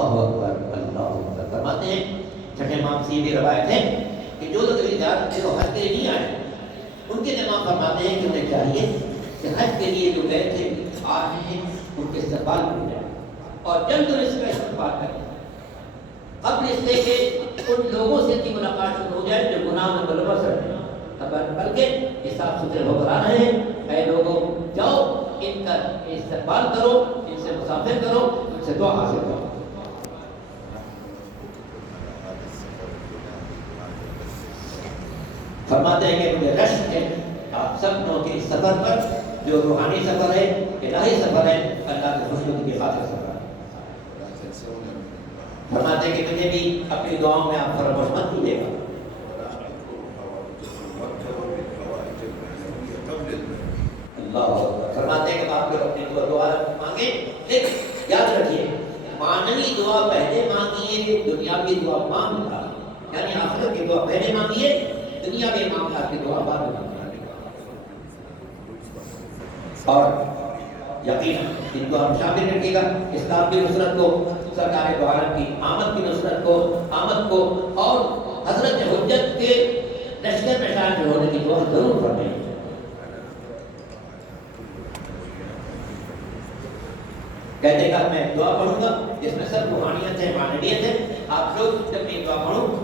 اللہ اکبر اللہ اکبر. فرماتے ہیں چھٹے امام سے یہ بھی روایت ہے کہ جو لوگ زیارت کے حج کے لیے نہیں آئے ان کے امام فرماتے ہیں کہ انہیں چاہیے کہ حج کے لیے جو گئے تھے آ رہے ہیں ان کے استقبال کر جائے اور جلد اس کا استقبال کریں قبل اس سے کہ ان لوگوں سے کی ملاقات شروع ہو جائے جو گناہ میں ملوث رہے ہیں، بلکہ یہ صاف ستھرے ہو کر آ رہے ہیں. اے لوگوں جاؤ ان کا استقبال کرو، ان سے مسافر کرو، ان سے دعا حاصل کرو. فرماتے ہیں کہ مجھے رشک ہے آپ سب لوگوں کے اس سفر پر جو روحانی سفر ہے، الہی سفر ہے، اللہ کے خوشنودی کی خاطر سفر ہے. فرماتے ہیں کہ مجھے بھی اپنی دعاؤں میں آپ فراموش مت کیجیے گا. اللہ فرماتے ہیں کہ آپ لوگ اپنی دعا مانگیں لیکن یاد رکھیے مانوی دعا پہلے مانگیے، دنیاوی دعا مانگ رہا یعنی آخرت کی دعا پہلے مانگیے، دنیا کے معاملات کی دعا بعد میں مانگیے. اور یقیناً ان کو ہم شامل رکھیے گا اسلام کی نصرت کو، سرکار دو عالم کی آمد کی نصرت کو، آمد کو، اور حضرت حجت کے لشکر میں شامل ہونے کی دعا ضرور کریں. کہتے ہیں کہ میں دعا پڑھوں گا جس میں سب روحانیت ہے، معنویت ہے. آپ لوگ جب یہ دعا پڑھو